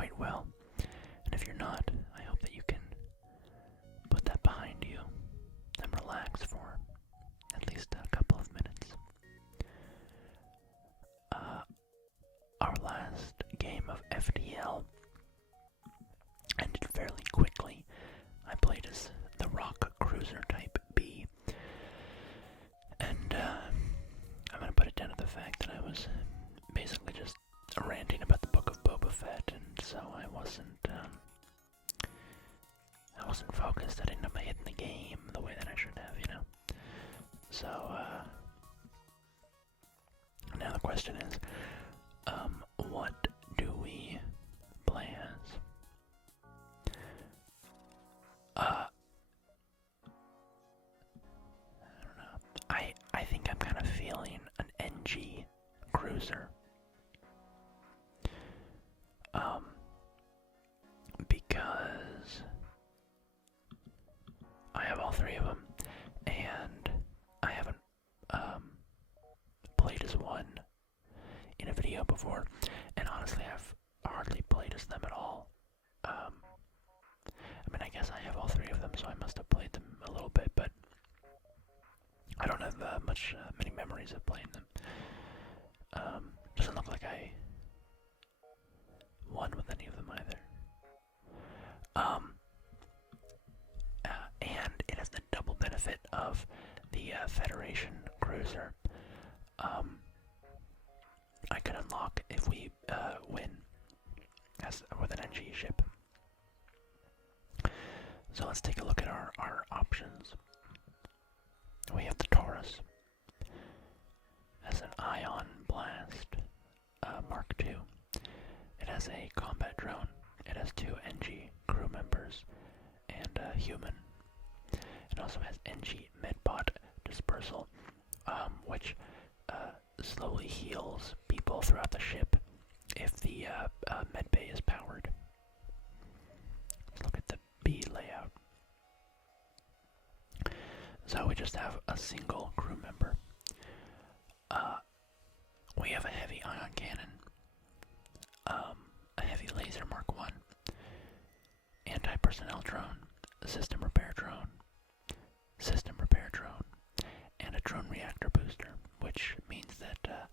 quite well. And if you're not, I hope that you can put that behind you and relax for at least a couple of minutes. Our last game of FTL ended fairly quickly. I played as the Rock Cruiser Type B, and I'm going to put it down to the fact that I was basically just ranting about the Book of Boba Fett, and so I wasn't focused. I didn't have my head in the game the way that I should have, you know. So now the question is, what do we play as? I don't know. I think I'm kind of feeling an Engi cruiser. Because I have all three of them, and I haven't played as one in a video before, and honestly I've hardly played as them at all. I mean, I guess I have all three of them, so I must have played them a little bit, but I don't have many memories of playing them. Doesn't look like I won with any of them either. And it has the double benefit of the Federation cruiser. I can unlock if we win with an Engi ship. So let's take a look at our options. We have the Taurus. Has an ion blast Mark II. It has a combat drone. It has 2 Engi crew members and a human. It also has Engi medbot dispersal, which slowly heals people throughout the ship if the medbay is powered. Let's look at the B layout. So we just have a single crew member. We have a heavy ion cannon, a heavy laser Mark I, anti-personnel drone, a system repair drone, and a drone reactor booster, which means that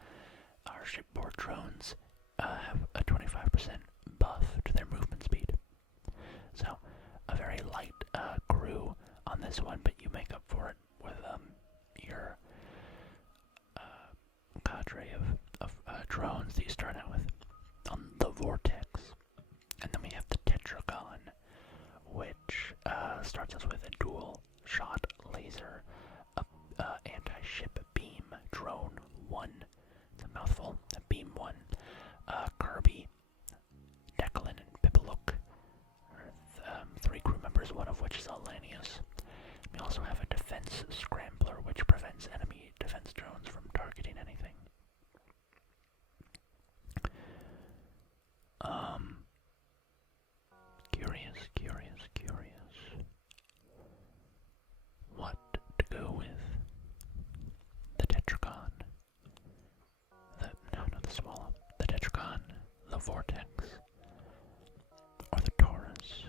our shipboard drones have a 25% buff to their movement speed. So a very light crew on this one, but you make up for it with your cadre of drones that you start out with on the Vortex. And then we have the Tetragon, which starts us with a dual shot laser, anti-ship beam drone 1. It's a mouthful. A beam 1. Kirby, Declan, and Pipalook. 3 crew members, one of which is Alanius. We also have a defense scrambler, which prevents enemy defense drones from targeting anything. Curious. What to go with? The Tetragon. Not the Swallow. The Tetragon, the Vortex, or the Taurus.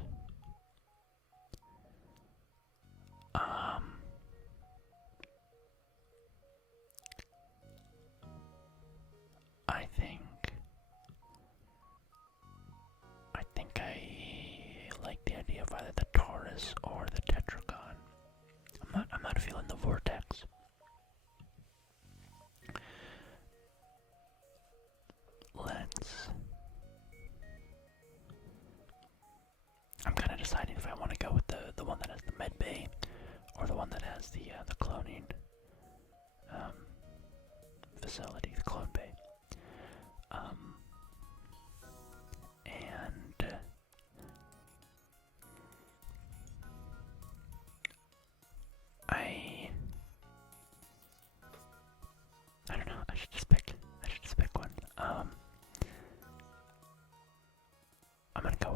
I like the idea of either the Taurus or the Tetragon. I'm not feeling the Vortex. I'm kind of deciding if I want to go with the one that has the med bay or the one that has the cloning facility, the clone bay. And I don't know. I should just pick one. I'm gonna go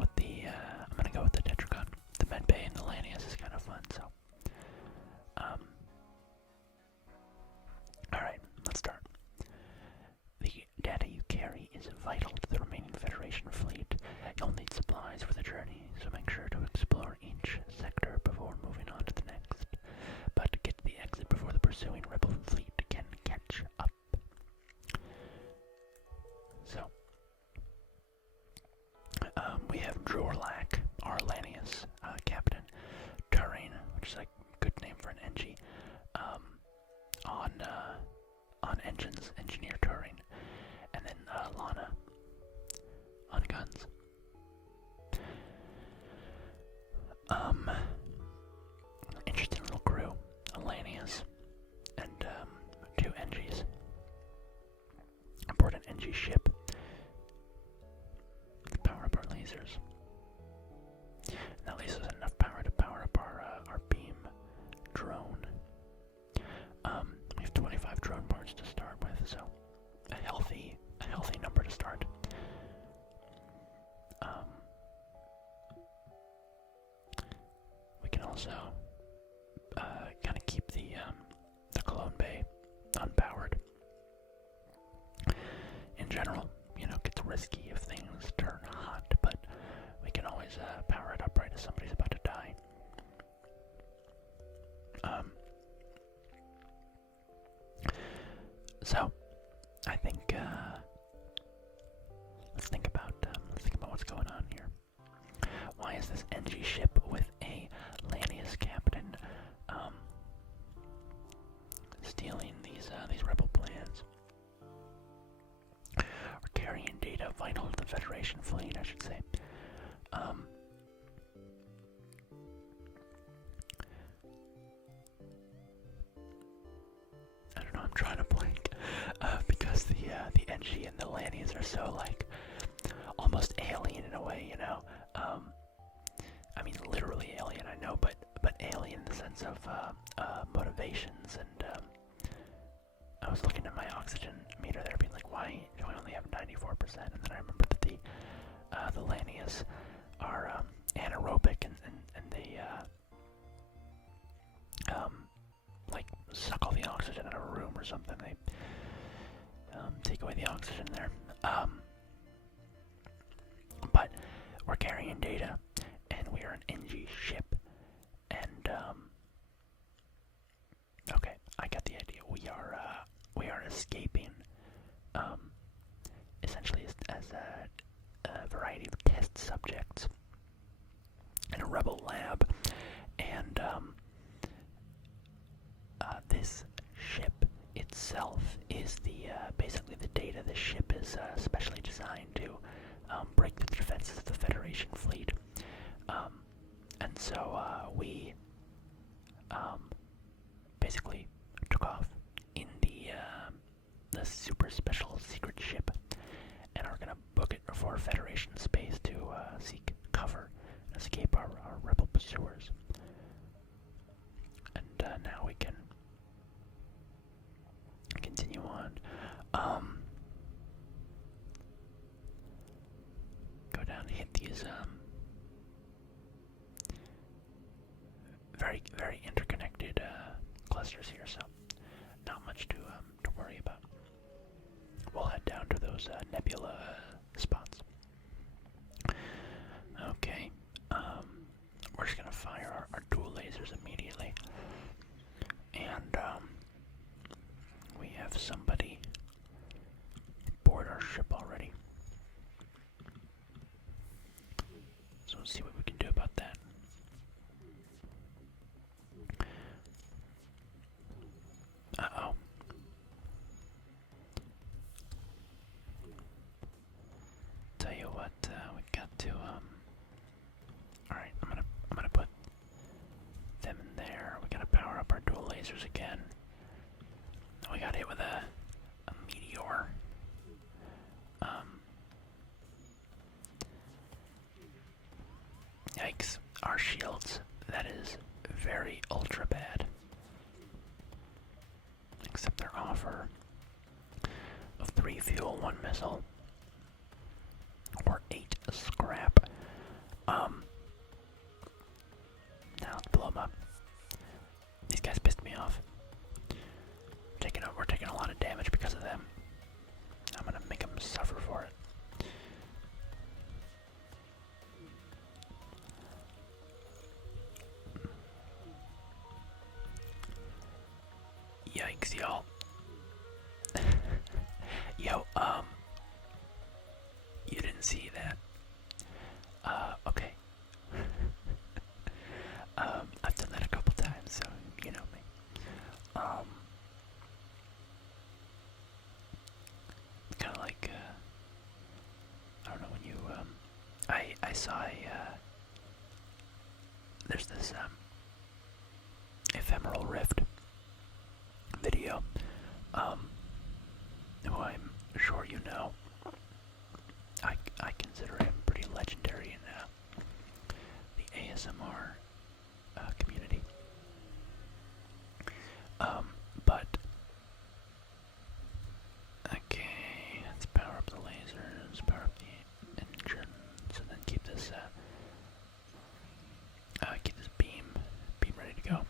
with the Tetragon. The medbay and the Lanius is kind of fun. So, all right, let's start. guns, engineer touring, and then Lana on guns. Interesting little crew, Alanias, and 2 Engis. Aboard an Engi ship. Power up our lasers. And that leaves us enough power to power up our beam drone. We have 25 drone parts to start with, so a healthy number to start. We can also kind of keep the Cologne Bay unpowered. In general, it gets risky if things turn hot, but we can always power it up right as somebody's about to die. So, I think let's think about what's going on here. Why is this Engi ship with a Lanius captain stealing these rebel plans? Or carrying data vital to the Federation fleet, I should say. I don't know, I'm trying to blank because the Engi and the Lanius are so almost alien in a way, I mean literally alien, I know, but alien in the sense of motivations, and I was looking at my oxygen meter there, being like, why do I only have 94%? And then I remembered that the Lanius are anaerobic, and they suck all the oxygen out of a room or something. They take away the oxygen there. But we're carrying data, and we are an Engi ship, and okay, I got the idea. We are escaping, essentially as a variety of test subjects in a rebel lab, and this ship itself is basically the data. The ship is specially designed to break the defenses of the Federation fleet, and so we basically took off in the super special secret ship, and are gonna book it for Federation space to seek cover and escape our rebel pursuers. And now we can continue on. Go down and hit these very, very interconnected clusters here, so not much to worry about. We'll head down to those nebula spots. Okay, we're just gonna fire our dual lasers immediately, and we have somebody board our ship already. So let's see what we can do about that. Uh-oh. Tell you what, we got to alright, I'm gonna put them in there. We gotta power up our dual lasers again. We got hit with a meteor. Yikes, our shields, that is very ultra bad. Except their offer of 3 fuel, 1 missile, or 8 scrap. Now let's blow them up. These guys pissed me off. We're taking a lot of damage because of them. I'm gonna make them suffer for it. Yikes, y'all. Yo, you didn't see that. Okay. I've done that a couple times, so you know me. I saw there's this ephemeral rift video, who I'm sure you know. I consider him pretty legendary in the ASMR community. But okay, let's power up the lasers, power up the engines, and then keep this beam ready to go.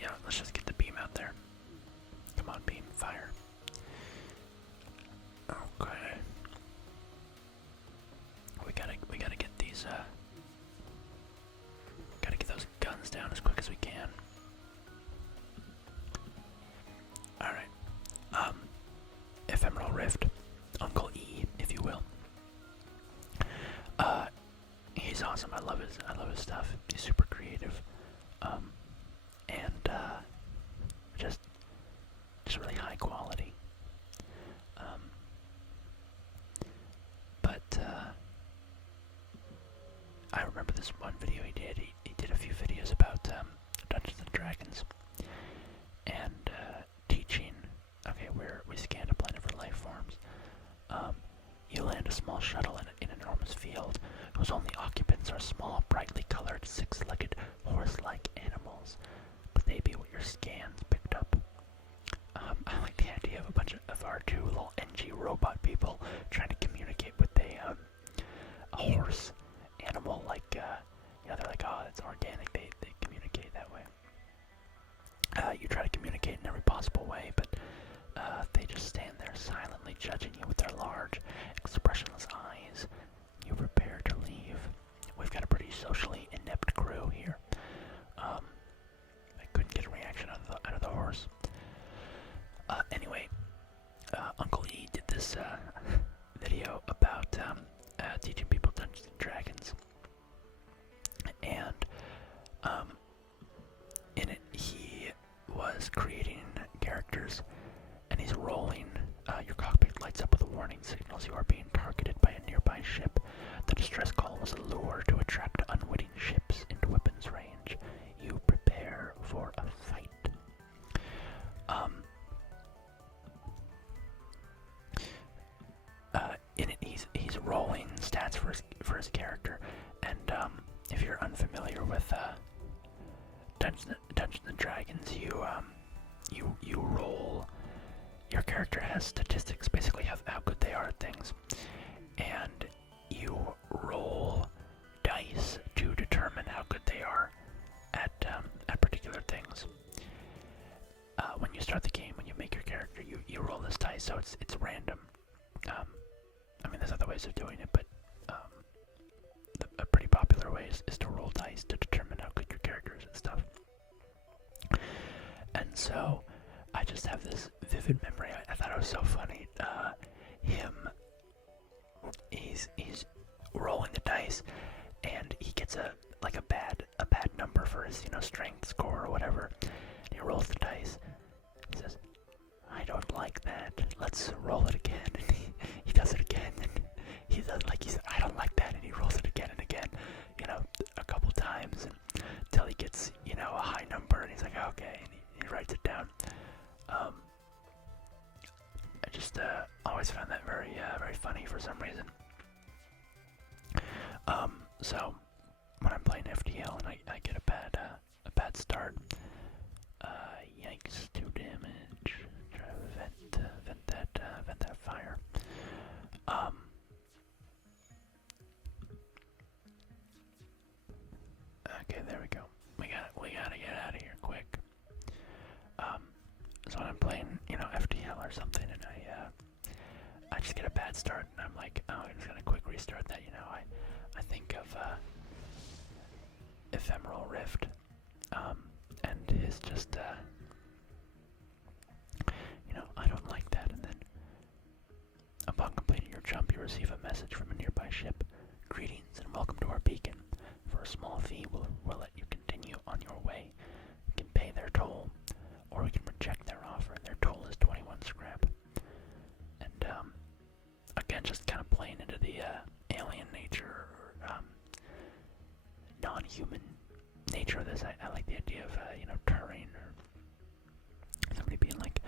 Yeah, let's just get the beam out there. Come on, beam, fire. Okay. We gotta get these gotta get those guns down as quick as we can. Alright. Ephemeral Rift. Uncle E, if you will. He's awesome. I love his stuff. He's super creative. And just really high quality. But I remember this one video he did. He did a few videos about Dungeons and Dragons and teaching. Okay, where we scanned a planet for life forms. You land a small shuttle in an enormous field whose only occupants are small, brightly colored, six-legged, horse-like animals. But they be what your scans picked up. I like the idea of a bunch of our two little Engi robot people trying to communicate with a horse animal, like, they're like, oh, it's organic, they communicate that way. You try to communicate in every possible way, but they just stand there silently judging you with their large, expressionless eyes. You prepare to leave. We've got a pretty socially inept crew here. I couldn't get a reaction out of the horse. Anyway, Uncle E did this video about teaching people Dungeons and Dragons, and in it he was creating characters, and he's rolling. Your cockpit lights up with a warning, signals you are being targeted by a nearby ship. The distress call was a lure to attract unwitting ships into weapons range. You prepare for a fight. In it, he's rolling stats for his character, and if you're unfamiliar with Dungeons and Dragons, you roll. Your character has statistics, basically how good they are at things, and you roll dice to determine how good they are at particular things. When you start the game, when you make your character, you roll this dice, so it's random. I mean, there's other ways of doing it, but a pretty popular way is to roll dice to determine how good your character is and stuff. And so, I just have this vivid memory. I thought it was so funny. He's rolling the dice, and he gets a bad number for his strength score or whatever. And he rolls the dice. He says, "I don't like that. Let's roll it again." And he does it again, and he said, "I don't like that," and he rolls it again and again, a couple times, until he gets a high number, and he's like, "Okay," and he writes it down. I just always found that very funny for some reason. So when I'm playing FTL and I get a bad start, yikes, 2 damage. Try to vent that fire. Okay, there we go. We gotta get out of here quick. So when I'm playing, FTL or something, and I just get a bad start, and I'm like, oh, I'm just gonna quick restart that. I think of Ephemeral Rift, and his just, I don't like that. And then, upon completing your jump, you receive a message from a nearby ship. Greetings and welcome to our beacon. For a small fee, we'll let you continue on your way. You can pay their toll, or we can reject their offer. Their toll is 21 scrap. And again, just kind of playing into the alien nature, or non-human nature of this. I like the idea of Turing, or somebody being like,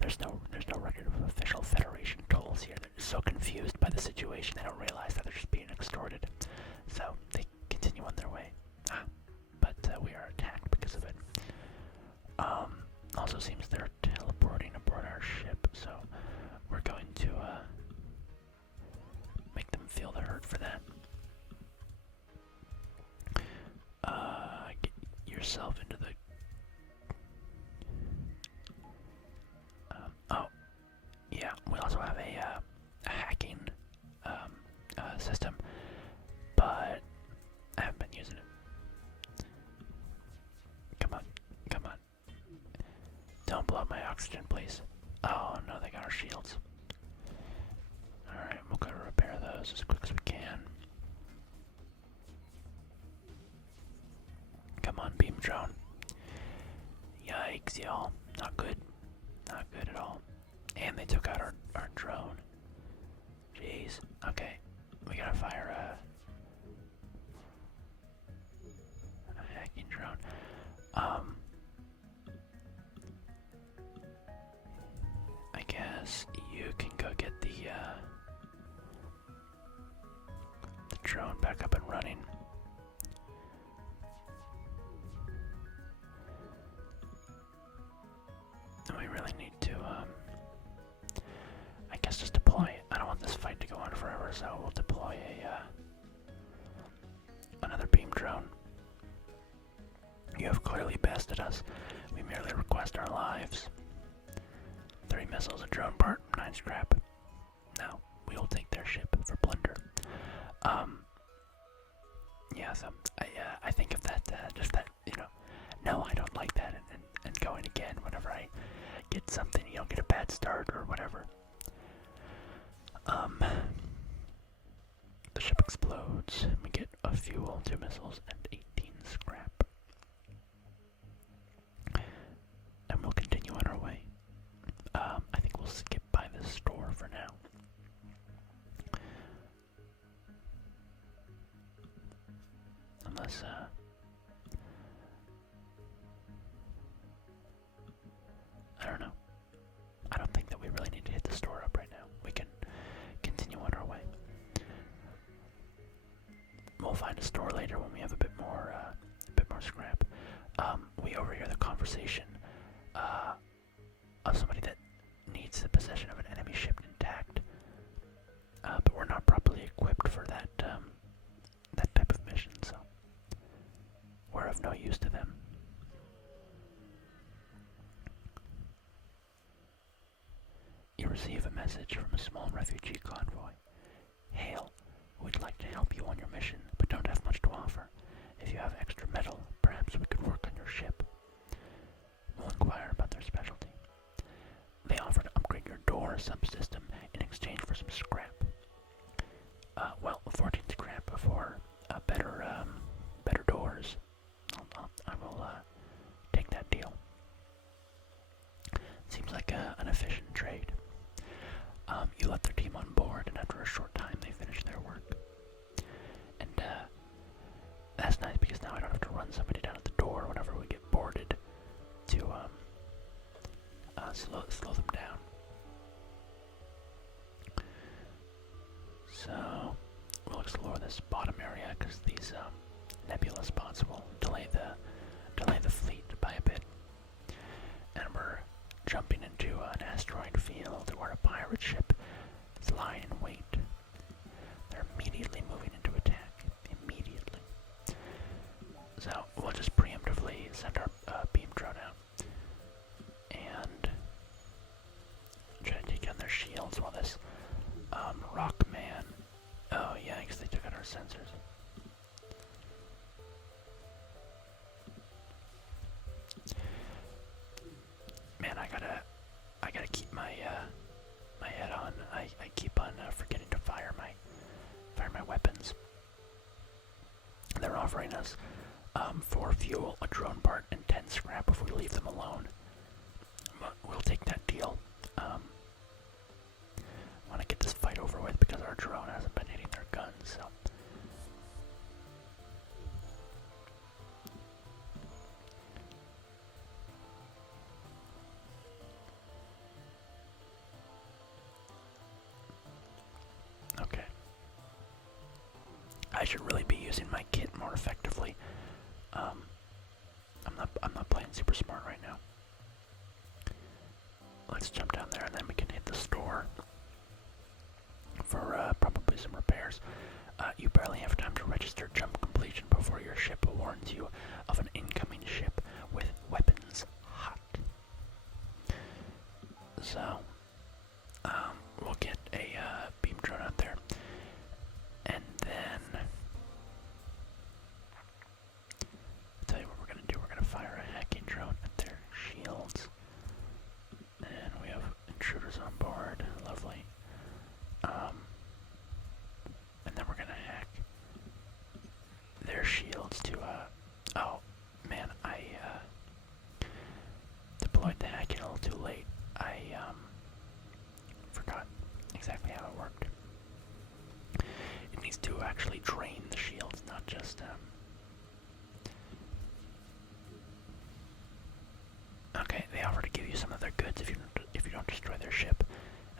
there's no record of official Federation tolls here. They're just so confused by the situation they don't realize that they're just being extorted. So they continue on their way. But we are attacked because of it. Also seems they're teleporting aboard our ship, so we're going to make them feel the hurt for that. Get yourself into the... oh, yeah, we also have a hacking system, but I haven't been using it. Come on, come on. Don't blow up my oxygen, please. Oh no, they got our shields. Alright, we'll go to repair those as quick as we can. Come on, beam drone. Yikes, y'all. Not good. Not good at all. And they took out our drone. Jeez. Okay. We gotta fire a hacking drone. I guess you can go get the drone back up and running. And we really need to, I guess just deploy. I don't want this fight to go on forever, so we'll deploy another beam drone. You have clearly bested us. We merely request our lives. 3 missiles, a drone part, 9 scrap. No, we will take their ship for plunder. Yeah, so I think of that, just that, no, I don't like that, and going again whenever I get something, get a bad start or whatever. The ship explodes. We get a fuel, 2 missiles, and 18 scrap. And we'll continue on our way. I think we'll skip by this store for now. Unless, I don't know. I don't think that we really need to hit the store up right now. We can continue on our way. We'll find a store later when we have a bit more scrap. We overhear the conversation of somebody that needs the possession of an enemy ship intact, but we're not properly equipped for that type of mission, so we're of no use to them. You receive a message from a small refugee convoy. Hail, we'd like to help you on your mission, but don't have much to offer. If you have extra metal, perhaps we could work on your ship. We'll inquire about their specialty. They offer to upgrade your door subsystem in exchange for some scrap. 14 scrap for better doors. I will take that deal. Seems like an efficient trade. You let their team on board, and after a short time, they finish their work. And that's nice because now I don't have to run somebody down at the door whenever we get boarded to slow them down. So we'll explore this bottom area because these nebula spots will delay the fleet by a bit. And we're jumping into an asteroid field where a pirate ship is lying in wait. They're immediately moving into attack. Immediately. So we'll just preemptively send our beam drone out and try to take down their shields while this rock man. Oh yeah, because they took out our sensors. Man, I gotta keep my head on. I keep on forgetting to fire my weapons. They're offering us 4 fuel, a drone part, and 10 scrap if we leave them alone. But we'll take that deal. I want to get this fight should really be using my kit more effectively. I'm not playing super smart right now. Let's jump down there and then we can hit the store for probably some repairs. You barely have time to register jump completion before your ship warns you of an incoming ship with weapons hot. So, we'll get a beam drone out there, and then I'll tell you what we're gonna do. We're gonna fire a hacking drone at their shields, and we have intruders on board. Lovely. And then we're gonna hack their shields to oh man, I deployed the hacking a little too late. I forgot exactly how it worked. It needs to actually drain the shields, not just okay, they offer to give you some of their goods if you don't destroy their ship,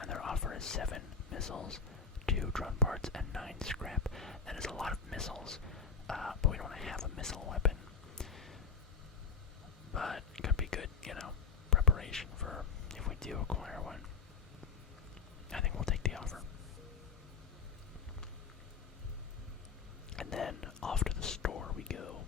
and their offer is 7 missiles, 2 drone parts, and 9 scrap. That is a lot of missiles, but we don't have a missile weapon. But it could be good, preparation for if we do acquire one. I think we'll take the offer. And then off to the store we go.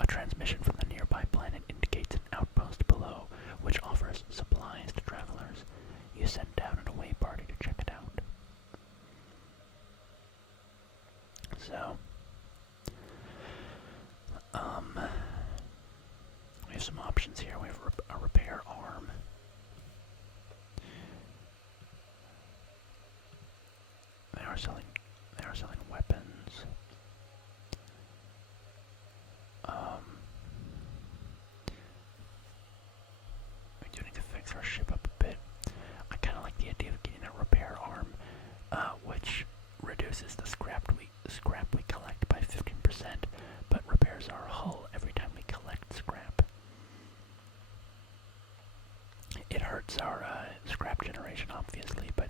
A transmission from the nearby planet indicates an outpost below, which offers supplies to travelers. You send down an away party to check it out. So, we have some options here. We have a repair arm. They are selling weapons. We do need to fix our ship up a bit. I kind of like the idea of getting a repair arm, which reduces the scrap we collect by 15%, but repairs our hull every time we collect scrap. It hurts our scrap generation, obviously, but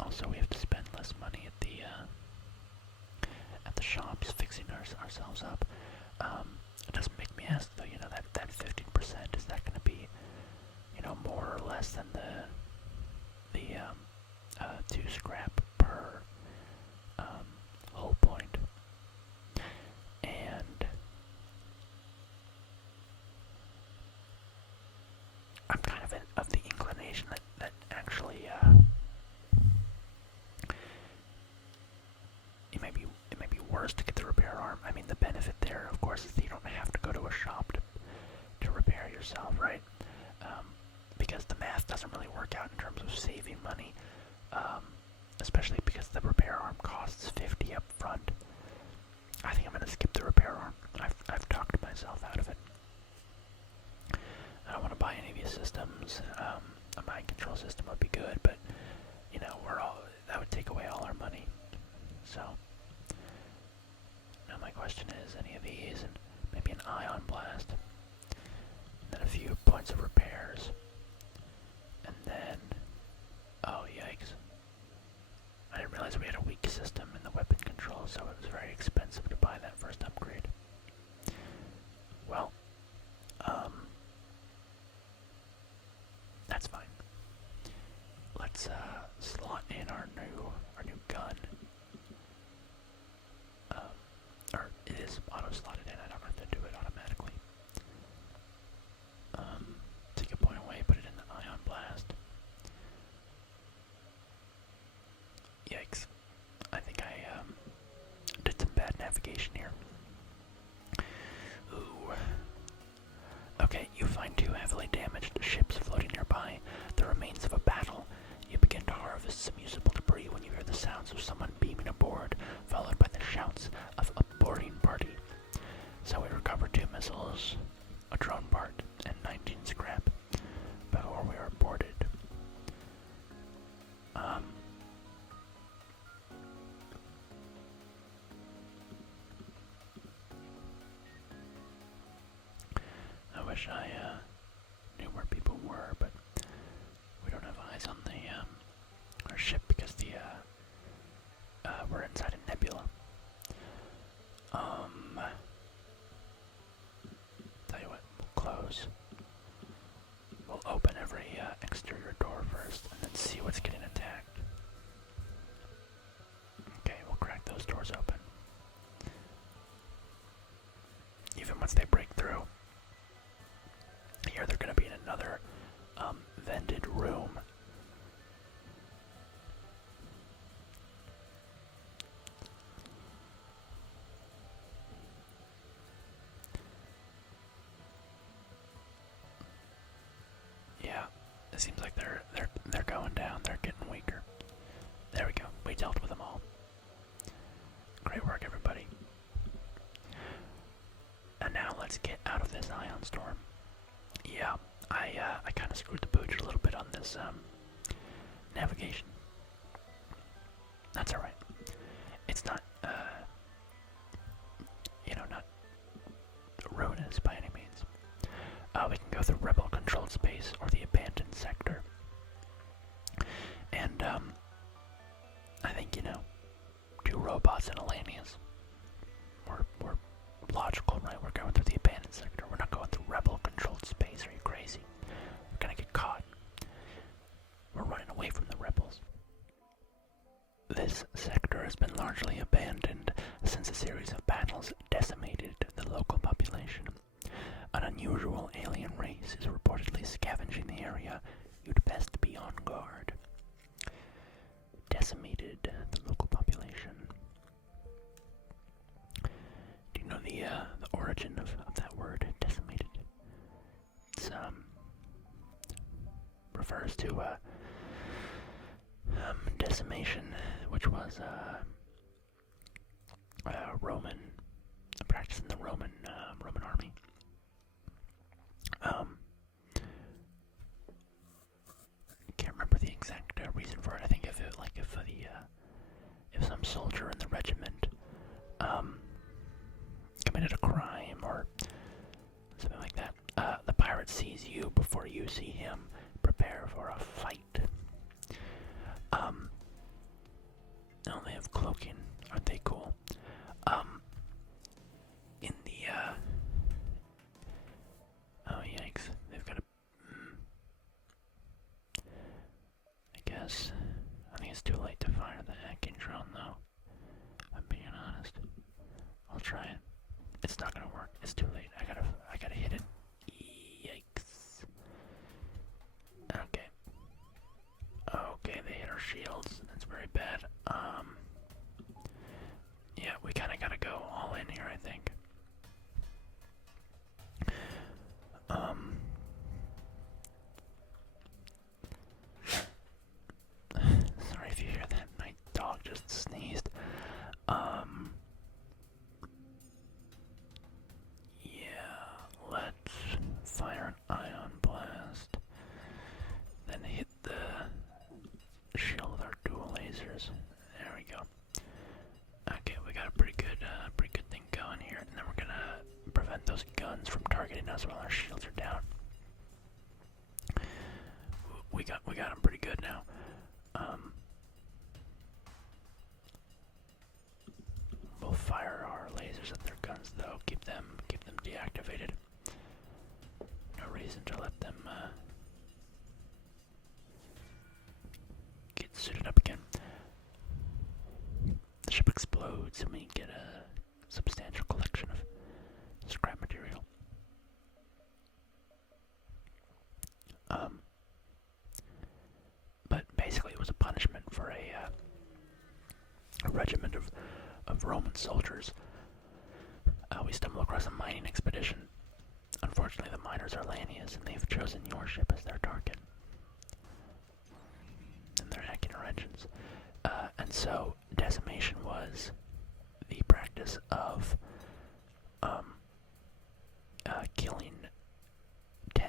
also we have to spend less money at the shops fixing ourselves up. It doesn't make me ask though. That 15%, is that going to be more or less than the 2 scrap per hull point? And I'm kind of the inclination that actually it may be worse to get the repair arm. I mean, the benefit there, of course, is that you don't have to go to a shop to repair yourself, right? Because the math doesn't really work out in terms of saving money, especially because the repair arm costs 50 up front. I think I'm going to skip the repair arm. I've talked myself out of it. I don't want to buy any of these systems. A mind control system would be good, but that would take away all our money. So now my question is, any of these, and maybe an ion blast, and then a few points of repairs, and then oh yikes! I didn't realize we had a weak system in the weapon control, so it was very expensive to buy that first upgrade. Well, that's fine. Let's slot in our new gun. Or it is auto slotted in. I don't have to do it automatically. Take a point away, put it in the ion blast. Yikes! I think I did some bad navigation here. Ooh. Okay, you find 2 heavily damaged ships floating nearby, the remains of a battle. You begin to harvest some usable debris when you hear the sounds of someone beaming aboard, followed by the shouts of a boarding party. So we recover 2 missiles, a drone part, and 19 scrap before we are boarded. I wish I knew where people were, but we don't have have eyes on the our ship because we're inside a nebula. Tell you what, we'll close. We'll open every exterior door first and then see what's getting attacked. Okay, we'll crack those doors open. Even once they break through, here they're going to be in another vented room. Yeah, it seems like they're going down. They're getting weaker. There we go. We dealt with them all. Great work, everybody. And now let's get out of this ion storm. Yeah, I kind of screwed the pooch a little bit on this navigation. That's alright. It's not, not ruinous by any means. We can go through rebel-controlled space or the abandoned sector. And, I think, two robots and a Lanius. We're logical, right? We're going through the abandoned sector. We're not going through rebel-controlled space. Are you crazy? We're gonna get caught. We're running away from the rebels. This sector has been largely abandoned since a series of battles decimated the local population. An unusual alien race is reportedly scavenging the area. You'd best be on guard. Decimated the local population. Do you know the origin of that word, decimated? It's refers to decimation, which was Roman practice in the Roman army. Can't remember the exact reason for it. I think if some soldier in the regiment committed a crime or something like that, the pirate sees you before you see him. Prepare for a fight. Now they have cloaking. Aren't they cool? In the oh yikes, they've got a I guess I think it's too late to fire the hacking drone though. If I'm being honest. I'll try it. It's not gonna work. It's too late. I gotta hit it. Yikes. Okay. Okay, they hit our shields. That's very bad. Yeah, we kinda gotta go all in here, I think. Sorry if you hear that. My dog just sneezed. Yeah, let's fire an ion blast. Then hit the shield with our dual lasers. There we go. Okay, we got a pretty good thing going here, and then we're gonna prevent those guns from targeting us while our shields are down. We got them pretty good now. We'll fire our lasers at their guns though. Keep them deactivated. No reason to let them get suited up again. The ship explodes and we get a substantial collection of scrap material. But basically it was a punishment for a regiment of Roman soldiers. We stumbled across a mining expedition. Unfortunately, the miners are Lanius, and they've chosen your ship as their target. And they're hacking our engines. And so, decimation was the practice of killing 10%,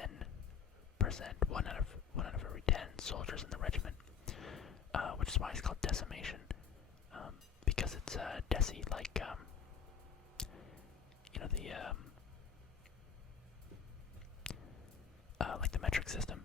one out of every 10 soldiers in the regiment, which is why it's called decimation, because it's deci, like like the metric system.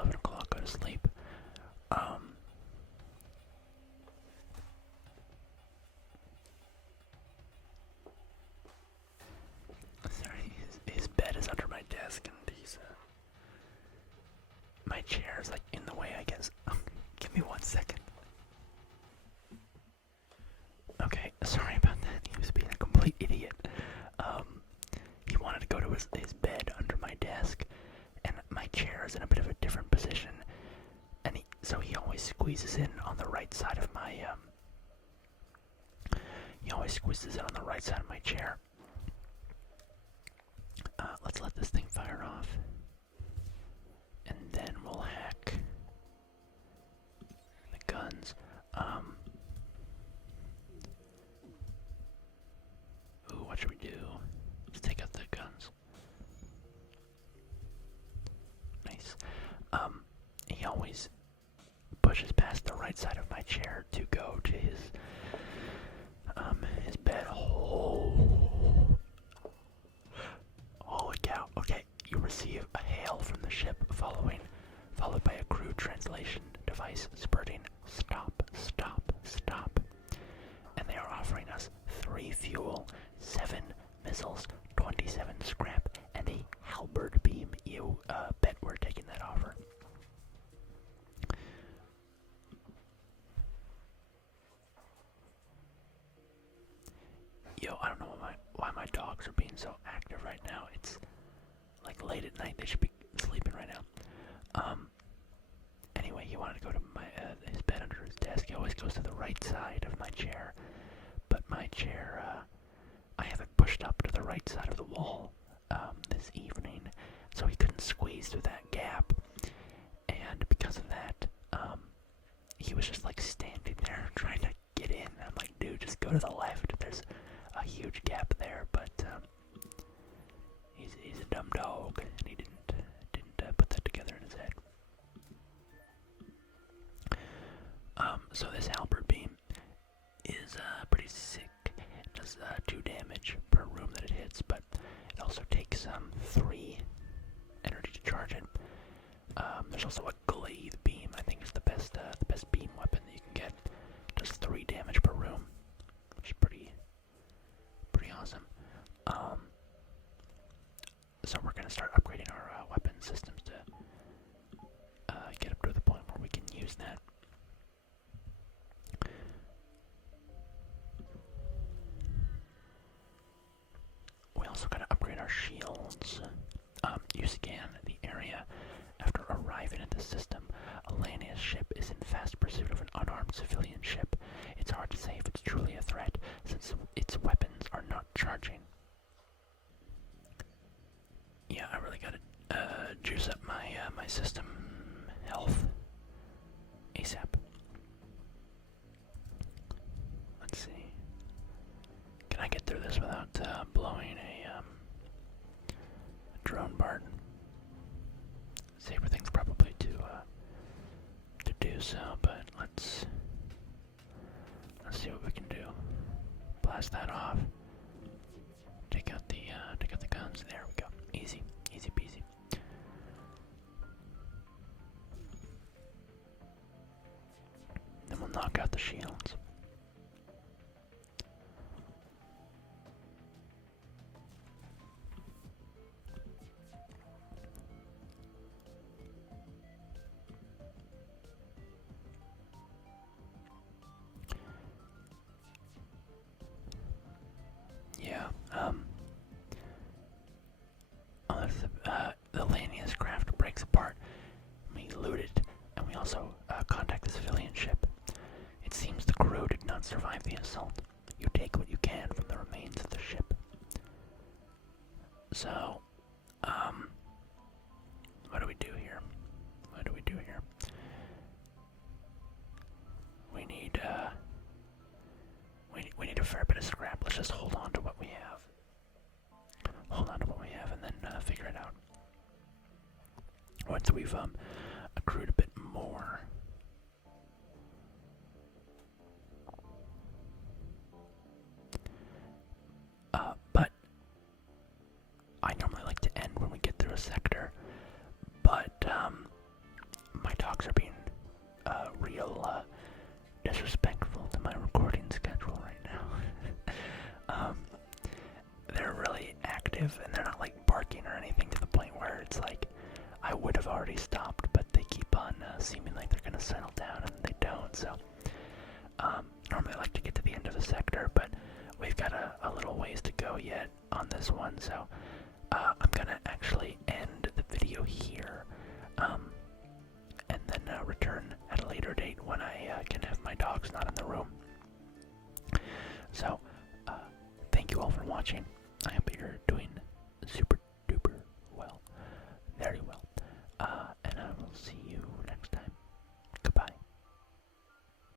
11 o'clock, go to sleep. Sorry, his bed is under my desk, and my chair is like in the way, I guess. Give me 1 second. Okay, sorry about that. He was being a complete idiot. He wanted to go to his bed under my desk, and my chair is in a bit of a different position, and so he always squeezes in on the right side of my chair. Let's let this thing fire off, and then we'll hack the guns. Ooh, what should we do? Let's take out the guns. Nice. He always pushes past the right side of my chair to go to his bed. Holy cow. Okay, you receive a hail from the ship followed by a crew translation device spurting stop, stop, stop. And they are offering us 3 fuel, 7 missiles, 27 scrap, and a halberd beam. You bet we're taking that offer. Yo, I don't know why my dogs are being so active right now. It's like late at night. They should be sleeping right now. Anyway, he wanted to go to his bed under his desk. He always goes to the right side of my chair, but my chair, I have it pushed up to the right side of the wall this evening, so he couldn't squeeze through that gap. And because of that, he was just like standing there trying to get in. I'm like, dude, just go to the left. There's a huge gap there, but he's a dumb dog, and he didn't put that together in his head. So this halberd beam is pretty sick. It does 2 damage per room that it hits, but it also takes 3 energy to charge it. There's also a glaive beam. I think is the best beam weapon that you can get. It does 3 damage per room, which is pretty awesome. So we're gonna start upgrading our weapon systems to get up to the point where we can use that. We also gotta upgrade our shields. You scan the area after arriving at the system. A Lanius ship is in fast pursuit of an unarmed civilian ship. It's hard to say if it's truly a threat, since its weapons are not charging. Yeah, I really gotta juice up my system health ASAP. Let's see. Can I get through this without blowing a drone part? Safer thing's probably to do so, but let's see what we can do. Blast that off. Take out the guns. There we go. Easy peasy. Then we'll knock out the shields. Yeah, the Lanius craft breaks apart. We loot it, and we also contact the civilian ship. It seems the crew did not survive the assault. You take what you can from the remains of the ship. So, what do we do here? We need a fair bit of scrap. Let's just hold on to what we have. And then figure it out. Once we've accrued a bit more. But I normally like to end when we get through a sector. But dog's not in the room. So, thank you all for watching.